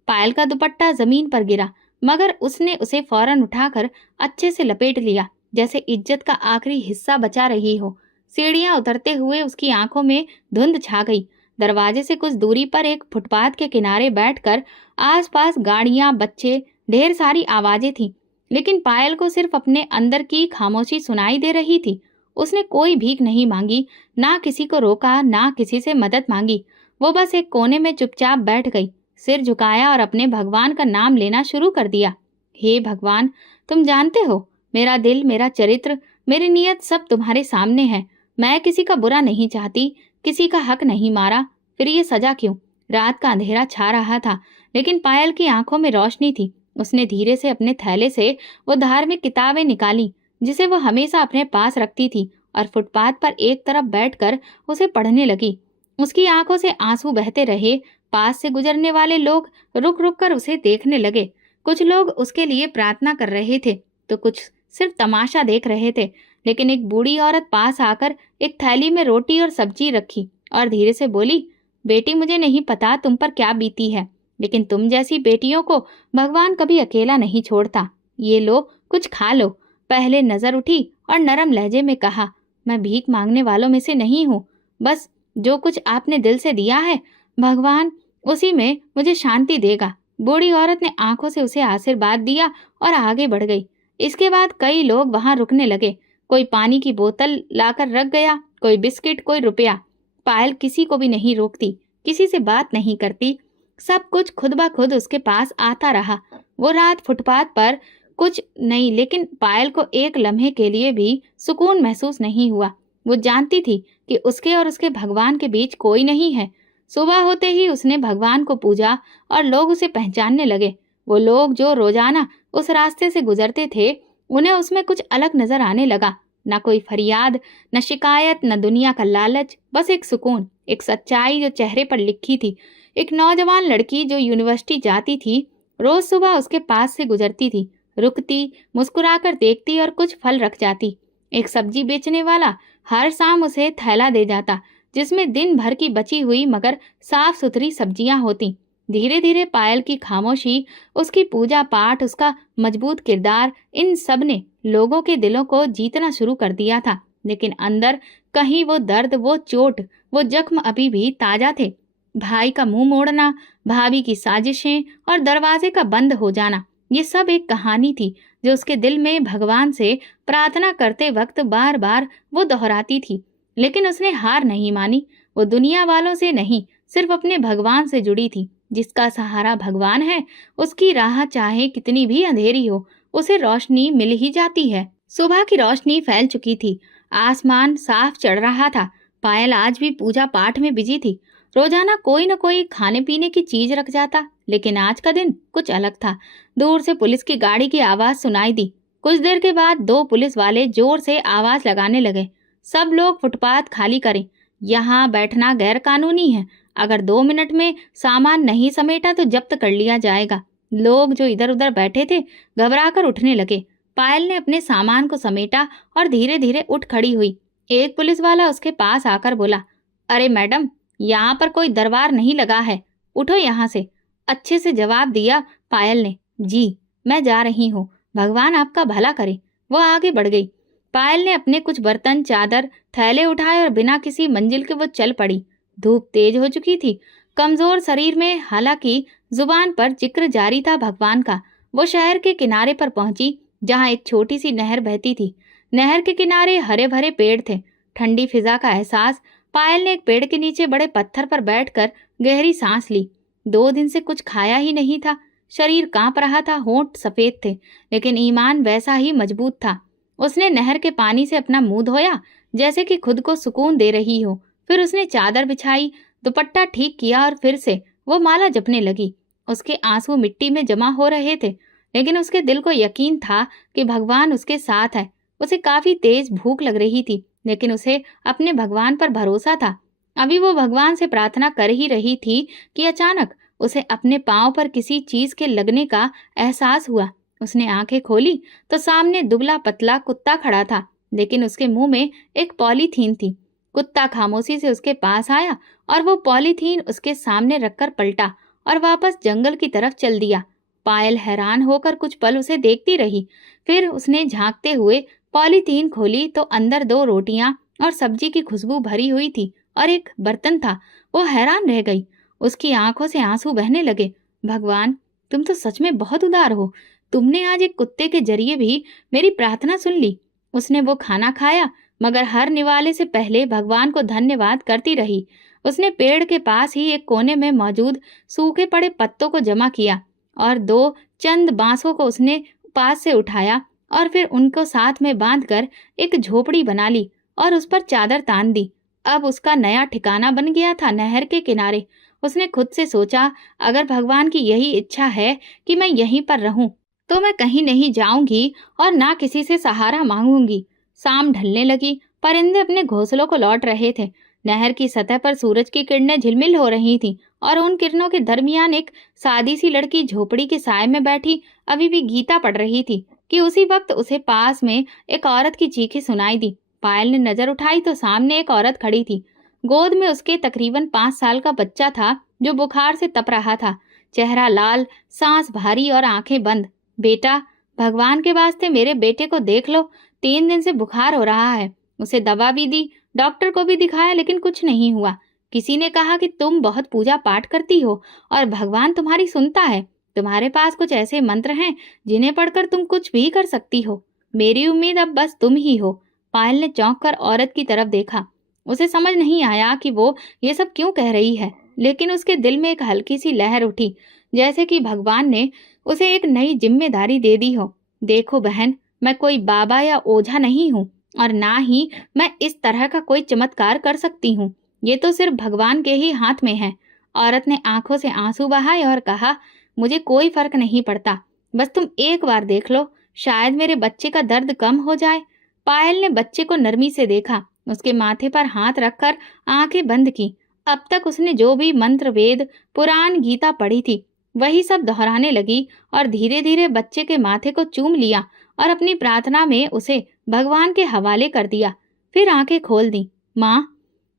पायल का दुपट्टा जमीन पर गिरा, मगर उसने उसे फौरन उठाकर अच्छे से लपेट लिया, जैसे इज्जत का आखिरी हिस्सा बचा रही हो। सीढ़ियां उतरते हुए उसकी आंखों में धुंध छा गई। दरवाजे से कुछ दूरी पर एक फुटपाथ के किनारे बैठकर आसपास गाड़ियां, बच्चे, ढेर सारी आवाजें थीं, लेकिन पायल को सिर्फ अपने अंदर की खामोशी सुनाई दे रही थी। उसने कोई भीख नहीं मांगी, ना किसी को रोका, ना किसी से मदद मांगी। वो बस एक कोने में चुपचाप बैठ गई, सिर झुकाया और अपने भगवान का नाम लेना शुरू कर दिया। हे भगवान, तुम जानते हो, मेरा दिल, मेरा चरित्र, मेरी नीयत सब तुम्हारे सामने है। मैं किसी का बुरा नहीं चाहती, किसी का हक नहीं मारा, फिर ये सजा क्यों? रात का अंधेरा छा रहा था, लेकिन पायल की आंखों में रोशनी थी। उसने धीरे से अपने थैले से वो धार्मिक किताबें निकाली जिसे वो हमेशा अपने पास रखती थी, और फुटपाथ पर एक तरफ बैठकर उसे पढ़ने लगी। उसकी आंखों से आंसू बहते रहे। पास से गुजरने वाले लोग रुक रुक कर उसे देखने लगे। कुछ लोग उसके लिए प्रार्थना कर रहे थे, तो कुछ सिर्फ तमाशा देख रहे थे। लेकिन एक बूढ़ी औरत पास आकर एक थैली में रोटी और सब्जी रखी और धीरे से बोली, बेटी, मुझे नहीं पता तुम पर क्या बीती है, लेकिन तुम जैसी बेटियों को भगवान कभी अकेला नहीं छोड़ता। ये लो, कुछ खा लो। पहले नजर उठी और नरम लहजे में कहा, मैं भीख मांगने वालों में से नहीं हूँ। बस जो कुछ आपने दिल से दिया है, भगवान उसी में मुझे शांति देगा। बूढ़ी औरत ने आंखों से उसे आशीर्वाद दिया और आगे बढ़ गई। इसके बाद कई लोग वहां रुकने लगे। कोई पानी की बोतल लाकर रख गया, कोई बिस्किट, कोई रुपया। पायल किसी को भी नहीं रोकती, किसी से बात नहीं करती। सब कुछ खुद ब खुद उसके पास आता रहा। वो रात फुटपाथ पर कुछ नहीं, लेकिन पायल को एक लम्हे के लिए भी सुकून महसूस नहीं हुआ। वो जानती थी कि उसके और उसके भगवान के बीच कोई नहीं है। सुबह होते ही उसने भगवान को पूजा और लोग उसे पहचानने लगे। वो लोग जो रोजाना उस रास्ते से गुजरते थे, उन्हें उसमें कुछ अलग नजर आने लगा। न कोई फरियाद, न शिकायत, न दुनिया का लालच, बस एक सुकून, एक सच्चाई जो चेहरे पर लिखी थी। एक नौजवान लड़की जो यूनिवर्सिटी जाती थी, रोज सुबह उसके पास से गुजरती थी, रुकती, मुस्कुराकर देखती और कुछ फल रख जाती। एक सब्जी बेचने वाला हर शाम उसे थैला दे जाता, जिसमें दिन भर की बची हुई मगर साफ सुथरी सब्जियां होती। धीरे धीरे पायल की खामोशी, उसकी पूजा पाठ, उसका मजबूत किरदार, इन सब ने लोगों के दिलों को जीतना शुरू कर दिया था। लेकिन अंदर कहीं वो दर्द, वो चोट, वो जख्म अभी भी ताजा थे। भाई का मुंह मोड़ना, भाभी की साजिशें और दरवाजे का बंद हो जाना, ये सब एक कहानी थी जो उसके दिल में भगवान से प्रार्थना करते वक्त बार बार वो दोहराती थी। लेकिन उसने हार नहीं मानी। वो दुनिया वालों से नहीं, सिर्फ अपने भगवान से जुड़ी थी। जिसका सहारा भगवान है, उसकी राह चाहे कितनी भी अंधेरी हो, उसे रोशनी मिल ही जाती है। सुबह की रोशनी फैल चुकी थी, आसमान साफ चढ़ रहा था। पायल आज भी पूजा पाठ में बिजी थी। रोजाना कोई न कोई खाने पीने की चीज रख जाता, लेकिन आज का दिन कुछ अलग था। दूर से पुलिस की गाड़ी की आवाज सुनाई दी। कुछ देर के बाद 2 पुलिस वाले जोर से आवाज लगाने लगे, सब लोग फुटपाथ खाली करें, यहाँ बैठना गैर कानूनी है। अगर 2 मिनट में सामान नहीं समेटा तो जब्त कर लिया जाएगा। लोग जो इधर उधर बैठे थे घबराकर उठने लगे। पायल ने अपने सामान को समेटा और धीरे धीरे उठ खड़ी हुई। एक पुलिस वाला उसके पास आकर बोला, अरे मैडम, यहाँ पर कोई दरबार नहीं लगा है, उठो यहाँ से। अच्छे से जवाब दिया पायल ने। जी, मैं जा रही हूँ, भगवान आपका भला करे। वो आगे बढ़ गई। पायल ने अपने कुछ बर्तन, चादर, थैले उठाए और बिना किसी मंजिल के वो चल पड़ी। धूप तेज हो चुकी थी, कमजोर शरीर में, हालांकि जुबान पर जिक्र जारी था भगवान का। वो शहर के किनारे पर पहुंची, जहां एक छोटी सी नहर बहती थी। नहर के किनारे हरे भरे पेड़ थे। ठंडी फिजा का एहसास। पायल ने एक पेड़ के नीचे बड़े पत्थर पर बैठकर गहरी सांस ली। 2 दिन से कुछ खाया ही नहीं था। शरीर कांप रहा था, होंठ सफेद थे, लेकिन ईमान वैसा ही मजबूत था। उसने नहर के पानी से अपना मुंह धोया, जैसे कि खुद को सुकून दे रही हो। फिर उसने चादर बिछाई, दुपट्टा ठीक किया और फिर से वो माला जपने लगी। उसके आंसू मिट्टी में जमा हो रहे थे, लेकिन उसके दिल को यकीन था कि भगवान उसके साथ है। उसे काफी तेज भूख लग रही थी, लेकिन उसे अपने भगवान पर भरोसा था। अभी वो भगवान से प्रार्थना कर ही रही थी कि अचानक उसे अपने पांव पर किसी चीज के लगने का एहसास हुआ। उसने आंखें खोली तो सामने दुबला पतला कुत्ता खड़ा था, लेकिन उसके मुंह में एक पॉलीथीन थी। कुत्ता खामोशी से उसके पास आया और वो पॉलीथीन उसके सामने रखकर पलटा और वापस जंगल की तरफ चल दिया। पायल हैरान होकर कुछ पल उसे देखती रही। फिर उसने झांकते हुए पॉलीथीन खोली तो अंदर 2 रोटियां और सब्जी की खुशबू भरी हुई थी और एक बर्तन था। वो हैरान रह गई। उसकी आंखों से आंसू बहने लगे। भगवान, तुम तो सच में बहुत उदार हो। तुमने आज एक कुत्ते के जरिए भी मेरी प्रार्थना सुन ली। उसने वो खाना खाया, मगर हर निवाले से पहले भगवान को धन्यवाद करती रही। उसने पेड़ के पास ही एक कोने में मौजूद सूखे पड़े पत्तों को जमा किया और 2 चंद बांसों को उसने पास से उठाया और फिर उनको साथ में बांधकर एक झोपड़ी बना ली और उस पर चादर तान दी। अब उसका नया ठिकाना बन गया था नहर के किनारे। उसने खुद से सोचा, अगर भगवान की यही इच्छा है कि मैं यहीं पर रहूं, तो मैं कहीं नहीं जाऊंगी और ना किसी से सहारा मांगूंगी। शाम ढलने लगी। परिंदे अपने घोंसलों को लौट रहे थे। नहर की सतह पर सूरज की किरणें झिलमिल हो रही थीं और उन किरणों के दरमियान एक सादी सी लड़की झोपड़ी के साय में बैठी अभी भी गीता पढ़ रही थी कि उसी वक्त उसे पास में एक औरत की चीखें सुनाई दी। पायल ने नजर उठाई तो सामने एक औरत खड़ी थी। गोद में उसके तकरीबन 5 साल का बच्चा था, जो बुखार से तप रहा था। चेहरा लाल, सांस भारी और आंखें बंद। बेटा, भगवान के वास्ते मेरे बेटे को देख लो, 3 दिन से बुखार हो रहा है। उसे दवा भी दी, डॉक्टर को भी दिखाया, लेकिन कुछ नहीं हुआ। किसी ने कहा कि तुम बहुत पूजा पाठ करती हो और भगवान तुम्हारी सुनता है। तुम्हारे पास कुछ ऐसे मंत्र हैं जिन्हें पढ़कर तुम कुछ भी कर सकती हो। मेरी उम्मीद अब बस तुम ही हो। पायल ने चौंक कर औरत की तरफ देखा। उसे समझ नहीं आया कि वो ये सब क्यों कह रही है, लेकिन उसके दिल में एक हल्की सी लहर उठी, जैसे कि भगवान ने उसे एक नई जिम्मेदारी दे दी हो। देखो बहन, मैं कोई बाबा या ओझा नहीं हूँ और ना ही मैं इस तरह का कोई चमत्कार कर सकती हूँ। ये तो सिर्फ भगवान के ही हाथ में है। औरत ने आंखों से आंसू बहाए और कहा, मुझे कोई फर्क नहीं पड़ता, बस तुम एक बार देख लो, शायद मेरे बच्चे का दर्द कम हो जाए। पायल ने बच्चे को नरमी से देखा, उसके माथे पर हाथ रखकर आंखें बंद की। अब तक उसने जो भी मंत्र, वेद, पुराण, गीता पढ़ी थी, वही सब दोहराने लगी और धीरे धीरे बच्चे के माथे को चूम लिया और अपनी प्रार्थना में उसे भगवान के हवाले कर दिया। फिर आंखें खोल दी। माँ,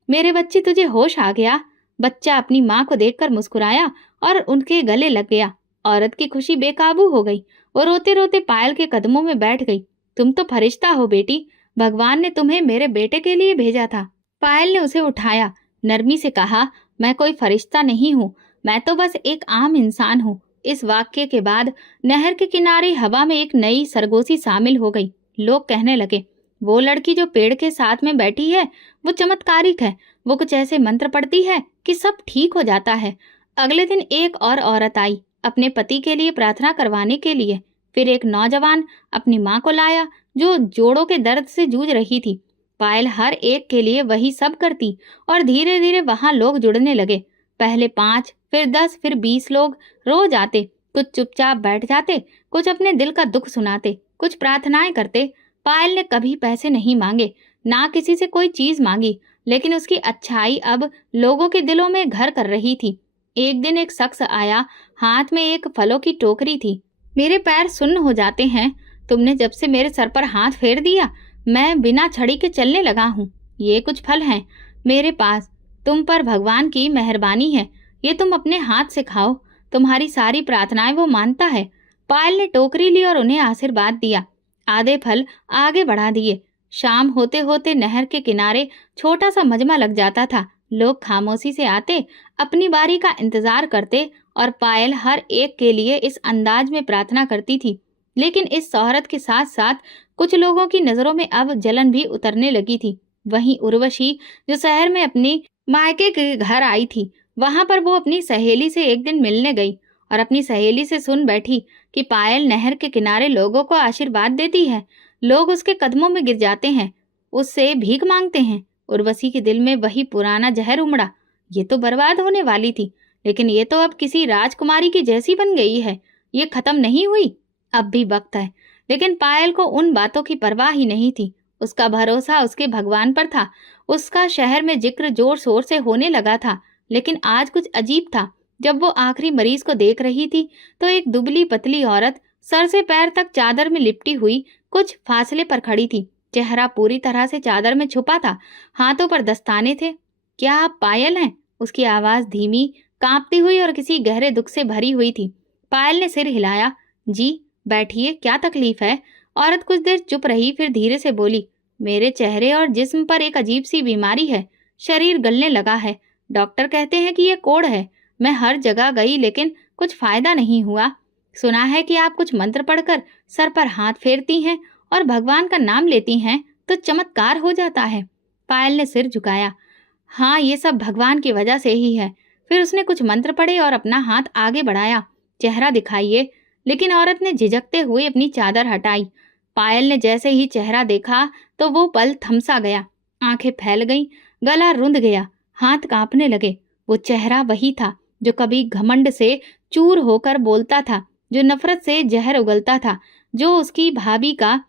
मेरे बच्चे, तुझे होश आ गया? बच्चा अपनी माँ को देखकर मुस्कुराया और उनके गले लग गया। औरत की खुशी बेकाबू हो गई। वो रोते रोते पायल के कदमों में बैठ गई। तुम तो फरिश्ता हो बेटी, भगवान ने तुम्हें मेरे बेटे के लिए भेजा था। पायल ने उसे उठाया, नरमी से कहा, मैं कोई फरिश्ता नहीं हूँ, मैं तो बस एक आम इंसान हूँ। इस वाक्य के बाद नहर के किनारे हवा में एक नई सरगोशी शामिल हो गई। लोग कहने लगे, वो लड़की जो पेड़ के साथ में बैठी है, वो चमत्कारिक है। वो कुछ ऐसे मंत्र पढ़ती है कि सब ठीक हो जाता है। अगले दिन एक और औरत आई अपने पति के लिए प्रार्थना करवाने के लिए। फिर एक नौजवान अपनी माँ को लाया जो जोड़ों के दर्द से जूझ रही थी। पायल हर एक के लिए वही सब करती और धीरे धीरे वहां लोग जुड़ने लगे। पहले 5, फिर 10, फिर 20 लोग रोज आते। कुछ चुपचाप बैठ जाते, कुछ अपने दिल का दुख सुनाते, कुछ प्रार्थनाएं करते। पायल ने कभी पैसे नहीं मांगे, ना किसी से कोई चीज मांगी, लेकिन उसकी अच्छाई अब लोगों के दिलों में घर कर रही थी। एक दिन एक शख्स आया, हाथ में एक फलों की टोकरी थी। मेरे पैर सुन्न हो जाते हैं। तुमने जब से मेरे सर पर हाथ फेर दिया, मैं बिना छड़ी के चलने लगा हूँ। ये कुछ फल हैं मेरे पास, तुम पर भगवान की मेहरबानी है, ये तुम अपने हाथ से खाओ। तुम्हारी सारी प्रार्थनाएं वो मानता है। पायल ने टोकरी ली और उन्हें आशीर्वाद दिया। आधे फल आगे बढ़ा दिए। शाम होते होते नहर के किनारे छोटा सा मजमा लग जाता था। लोग खामोशी से आते, अपनी बारी का इंतजार करते और पायल हर एक के लिए इस अंदाज में प्रार्थना करती थी। लेकिन इस शोहरत के साथ साथ कुछ लोगों की नजरों में अब जलन भी उतरने लगी थी। वहीं उर्वशी, जो शहर में अपनी मायके के घर आई थी, वहां पर वो अपनी सहेली से एक दिन मिलने गई और अपनी सहेली से सुन बैठी कि पायल नहर के किनारे लोगों को आशीर्वाद देती है। लोग उसके कदमों में गिर जाते हैं, उससे भीख मांगते हैं। उर्वशी के दिल में वही पुराना जहर उमड़ा। ये तो बर्बाद होने वाली थी, लेकिन ये तो अब किसी राजकुमारी की जैसी बन गई है। ये खत्म नहीं हुई, अब भी वक्त है। लेकिन पायल को उन बातों की परवाह ही नहीं थी। उसका भरोसा उसके भगवान पर था। उसका शहर में जिक्र जोर शोर से होने लगा था। लेकिन आज कुछ अजीब था। जब वो आखिरी मरीज को देख रही थी तो एक दुबली पतली औरत सर से पैर तक चादर में लिपटी हुई कुछ फासले पर खड़ी थी। चेहरा पूरी तरह से चादर में छुपा था, हाथों पर दस्ताने थे। क्या आप पायल हैं? उसकी आवाज धीमी, कांपती हुई और किसी गहरे दुख से भरी हुई थी। पायल ने सिर हिलाया। जी, बैठिए, क्या तकलीफ है? औरत कुछ देर चुप रही, फिर धीरे से बोली, मेरे चेहरे और जिस्म पर एक अजीब सी बीमारी है। शरीर गलने लगा है। डॉक्टर कहते हैं कि ये कोढ़ है। मैं हर जगह गई लेकिन कुछ फायदा नहीं हुआ। सुना है कि आप कुछ मंत्र पढ़कर सर पर हाथ फेरती हैं और भगवान का नाम लेती हैं तो चमत्कार हो जाता है। पायल ने सिर झुकाया। हाँ, ये सब भगवान की वजह से ही है। फिर उसने कुछ मंत्र पढ़े और अपना हाथ आगे बढ़ाया। चेहरा दिखाइए। लेकिन औरत ने झिझकते हुए अपनी चादर हटाई। पायल ने जैसे ही चेहरा देखा तो वो पल थमसा गया। आंखें फैल गईं, गला रुंध गया, हाथ कांपने लगे। वो चेहरा वही था जो कभी घमंड से चूर होकर बोलता था, जो नफरत से जहर उगलता था, जो उसकी भाभी का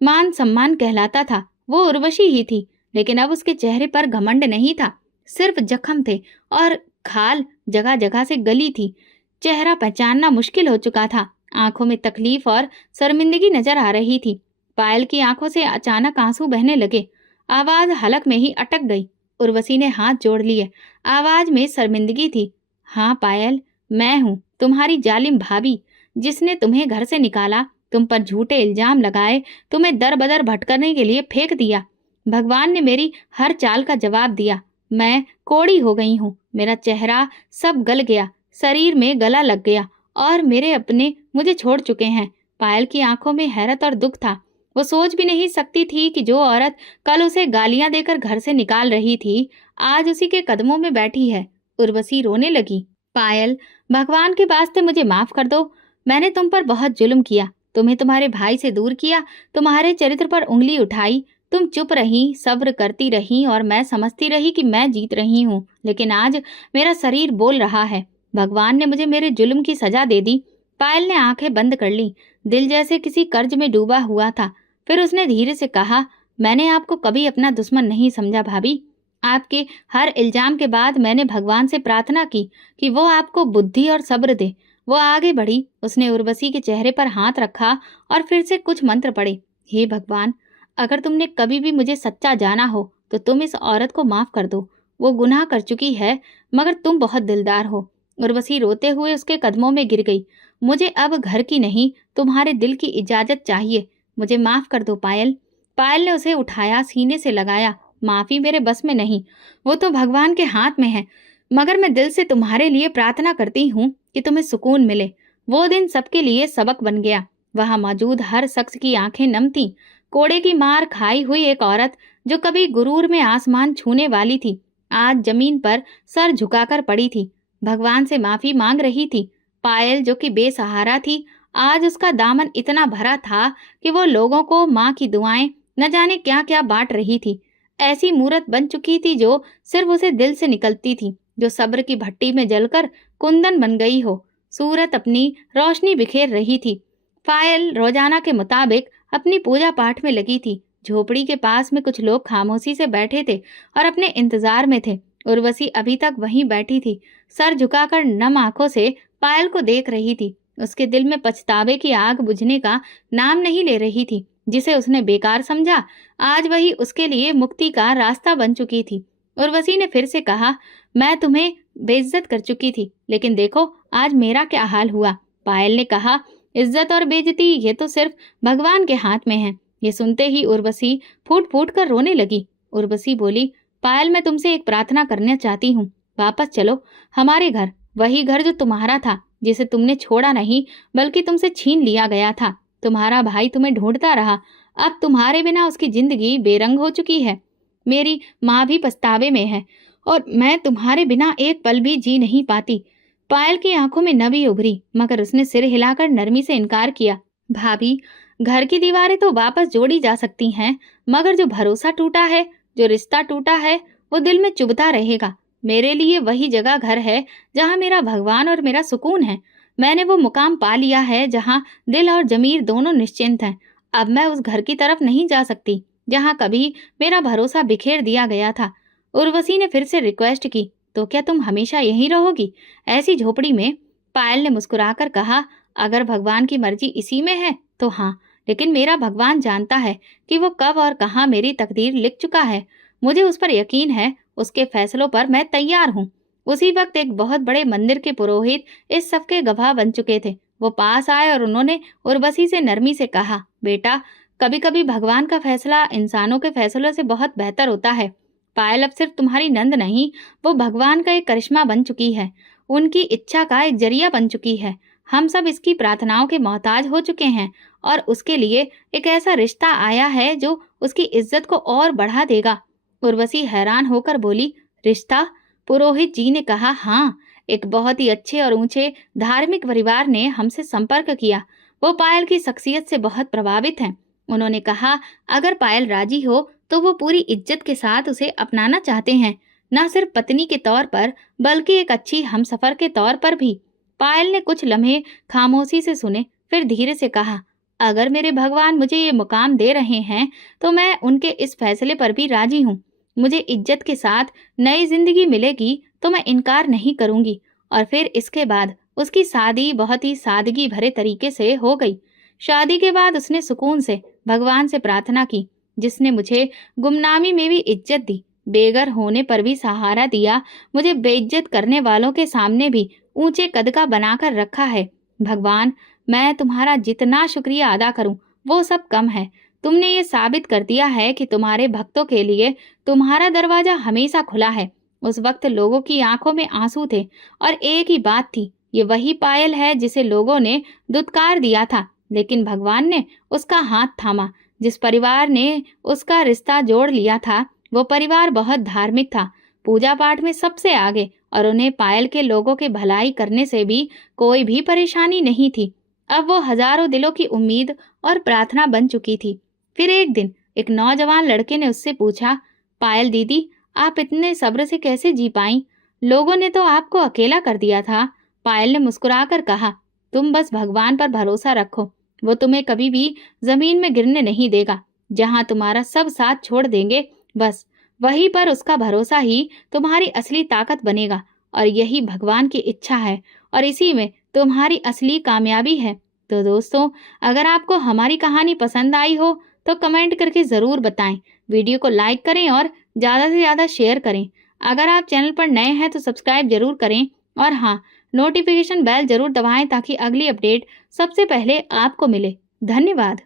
मान सम्मान कहलाता था। वो उर्वशी ही थी, लेकिन अब उसके चेहरे पर घमंड नहीं था, सिर्फ जख्म थे और खाल जगह जगह से गली थी। चेहरा पहचानना मुश्किल हो चुका था। आंखों में तकलीफ और शर्मिंदगी नजर आ रही थी। पायल की आंखों से अचानक आंसू बहने लगे। आवाज हलक में ही अटक गई। उर्वशी ने हाथ जोड़ लिए। आवाज में शर्मिंदगी थी। हाँ पायल, मैं हूँ तुम्हारी जालिम भाभी, जिसने तुम्हें घर से निकाला, तुम पर झूठे इल्जाम लगाए, तुम्हें दर बदर भटकने के लिए फेंक दिया। भगवान ने मेरी हर चाल का जवाब दिया। मैं कोड़ी हो गई हूँ। मेरा चेहरा सब गल गया, शरीर में गला लग गया और मेरे अपने मुझे छोड़ चुके हैं। पायल की आंखों में हैरत और दुख था। वो सोच भी नहीं सकती थी कि जो औरत कल उसे गालियां देकर घर से निकाल रही थी, आज उसी के कदमों में बैठी है। उर्वशी रोने लगी। पायल, भगवान के वास्ते मुझे माफ कर दो। मैंने तुम पर बहुत जुल्म किया, तुम्हें तुम्हारे भाई से दूर किया, तुम्हारे चरित्र पर उंगली उठाई। तुम चुप रही, सब्र करती रही और मैं समझती रही कि मैं जीत रही हूँ। लेकिन आज मेरा शरीर बोल रहा है। भगवान ने मुझे मेरे जुल्म की सजा दे दी। पायल ने आंखें बंद कर ली। दिल जैसे किसी कर्ज में डूबा हुआ था। फिर उसने धीरे से कहा, मैंने आपको कभी अपना दुश्मन नहीं समझा भाभी। आपके हर इल्जाम के बाद मैंने भगवान से प्रार्थना की कि वो आपको बुद्धि और सब्र दे। वो आगे बढ़ी। उसने उर्वशी के चेहरे पर हाथ रखा और फिर से कुछ मंत्र पढ़े। हे भगवान, अगर तुमने कभी भी मुझे सच्चा जाना हो तो तुम इस औरत को माफ कर दो। वो गुनाह कर चुकी है, मगर तुम बहुत दिलदार हो। उर्वशी रोते हुए उसके कदमों में गिर गई। मुझे अब घर की नहीं, तुम्हारे दिल की इजाजत चाहिए। मुझे माफ कर दो पायल। पायल ने उसे उठाया, सीने से लगाया। माफी मेरे बस में नहीं, वो तो भगवान के हाथ में है। मगर मैं दिल से तुम्हारे लिए प्रार्थना करती हूँ कि तुम्हें सुकून मिले। वो दिन सबके लिए सबक बन गया। वहां मौजूद हर शख्स की आंखें नम थीं। कोड़े की मार खाई हुई एक औरत जो कभी गुरूर में आसमान छूने वाली थी, आज जमीन पर सर झुकाकर पड़ी थी, भगवान से माफी मांग रही थी। पायल जो कि बेसहारा थी, आज उसका दामन इतना भरा था कि वो लोगों को माँ की दुआएं न जाने क्या क्या बांट रही थी। ऐसी मूरत बन चुकी थी जो सिर्फ उसे दिल से निकलती थी, जो सब्र की भट्टी में जलकर कुंदन बन गई हो। सूरत अपनी रोशनी बिखेर रही थी। पायल रोजाना के मुताबिक अपनी पूजा पाठ में लगी थी। झोपड़ी के पास में कुछ लोग खामोशी से बैठे थे और अपने इंतजार में थे। उर्वशी अभी तक वहीं बैठी थी, सर झुकाकर नम आंखों से पायल को देख रही थी। उसके दिल में पछतावे की आग बुझने का नाम नहीं ले रही थी। जिसे उसने बेकार समझा, आज वही उसके लिए मुक्ति का रास्ता बन चुकी थी। उर्वशी ने फिर से कहा, मैं तुम्हें बेइज्जत कर चुकी थी, लेकिन देखो आज मेरा क्या हाल हुआ। पायल ने कहा, इज्जत और बेइज्जती ये तो सिर्फ भगवान के हाथ में है। ये सुनते ही उर्वशी फूट फूट कर रोने लगी। उर्वशी बोली, पायल मैं तुमसे एक प्रार्थना करना चाहती हूँ। वापस चलो हमारे घर, वही घर जो तुम्हारा था, जिसे तुमने छोड़ा नहीं बल्कि तुमसे छीन लिया गया था। तुम्हारा भाई तुम्हें ढूंढता रहा, अब तुम्हारे बिना उसकी जिंदगी बेरंग हो चुकी है। मेरी माँ भी पछतावे में है और मैं तुम्हारे बिना एक पल भी जी नहीं पाती। पायल की आंखों में नमी उभरी, मगर उसने सिर हिलाकर नरमी से इनकार किया। भाभी, घर की दीवारें तो वापस जोड़ी जा सकती हैं, मगर जो भरोसा टूटा है, जो रिश्ता टूटा है, वो दिल में चुभता रहेगा। मेरे लिए वही जगह घर है जहाँ मेरा भगवान और मेरा सुकून है। मैंने वो मुकाम पा लिया है जहाँ दिल और जमीर दोनों निश्चिंत हैं। अब मैं उस घर की तरफ नहीं जा सकती जहाँ कभी मेरा भरोसा बिखेर दिया गया था। उर्वशी ने फिर से रिक्वेस्ट की, तो क्या तुम हमेशा यहीं रहोगी, ऐसी झोपड़ी में? पायल ने मुस्कुराकर कहा, अगर भगवान की मर्जी इसी में है तो हाँ, लेकिन मेरा भगवान जानता है कि वो कब और कहाँ मेरी तकदीर लिख चुका है। मुझे उस पर यकीन है, उसके फैसलों पर मैं तैयार हूँ। उसी वक्त एक बहुत बड़े मंदिर के पुरोहित इस सब के गवाह बन चुके थे। वो पास आए और उन्होंने उर्वशी से नरमी से कहा, बेटा, कभी कभी भगवान का फैसला इंसानों के फैसलों से बहुत बेहतर होता है। पायल अब सिर्फ तुम्हारी नंद नहीं, वो भगवान का एक करिश्मा बन चुकी है, उनकी इच्छा का एक जरिया बन चुकी है। हम सब इसकी प्रार्थनाओं के मोहताज हो चुके हैं और उसके लिए एक ऐसा रिश्ता आया है जो उसकी इज्जत को और बढ़ा देगा। उर्वशी हैरान होकर बोली, रिश्ता? पुरोहित जी ने कहा, हाँ, एक बहुत ही अच्छे और ऊंचे धार्मिक परिवार ने हमसे संपर्क किया। वो पायल की शख्सियत से बहुत प्रभावित हैं। उन्होंने कहा, अगर पायल राजी हो तो वो पूरी इज्जत के साथ उसे अपनाना चाहते हैं, न सिर्फ पत्नी के तौर पर बल्कि एक अच्छी हमसफर के तौर पर भी। पायल ने कुछ लम्हे खामोशी से सुने, फिर धीरे से कहा, अगर मेरे भगवान मुझे ये मुकाम दे रहे हैं तो मैं उनके इस फैसले पर भी राजी हूँ। मुझे इज्जत के साथ नई जिंदगी मिलेगी तो मैं इनकार नहीं करूंगी। और फिर इसके बाद उसकी शादी बहुत ही सादगी भरे तरीके से हो गई। शादी के बाद उसने सुकून से भगवान से प्रार्थना की, जिसने मुझे गुमनामी में भी इज्जत दी, बेघर होने पर भी सहारा दिया, मुझे बेइज्जत करने वालों के सामने भी ऊंचे कद का बनाकर रखा है। भगवान, मैं तुम्हारा जितना शुक्रिया अदा करूं वो सब कम है। तुमने ये साबित कर दिया है कि तुम्हारे भक्तों के लिए तुम्हारा दरवाजा हमेशा खुला है। उस वक्त लोगों की आंखों में आंसू थे और एक ही बात थी, ये वही पायल है जिसे लोगों ने दुत्कार दिया था, लेकिन भगवान ने उसका हाथ थामा। जिस परिवार ने उसका रिश्ता जोड़ लिया था, वो परिवार बहुत धार्मिक था, पूजा पाठ में सबसे आगे, और उन्हें पायल के लोगों के भलाई करने से भी कोई भी परेशानी नहीं थी। अब वो हजारों दिलों की उम्मीद और प्रार्थना बन चुकी थी। फिर एक दिन एक नौजवान लड़के ने उससे पूछा, पायल दीदी, आप इतने सब्र से कैसे जी पाई? लोगों ने तो आपको अकेला कर दिया था। पायल ने मुस्कुराकर कहा, तुम बस भगवान पर भरोसा रखो, वो तुम्हें कभी भी जमीन में गिरने नहीं देगा। जहाँ तुम्हारा सब साथ छोड़ देंगे, बस वहीं पर उसका भरोसा ही तुम्हारी असली ताकत बनेगा। और यही भगवान की इच्छा है और इसी में तुम्हारी असली कामयाबी है। तो दोस्तों, अगर आपको हमारी कहानी पसंद आई हो तो कमेंट करके ज़रूर बताएं। वीडियो को लाइक करें और ज़्यादा से ज़्यादा शेयर करें। अगर आप चैनल पर नए हैं तो सब्सक्राइब जरूर करें और हाँ, नोटिफिकेशन बेल जरूर दबाएं ताकि अगली अपडेट सबसे पहले आपको मिले। धन्यवाद।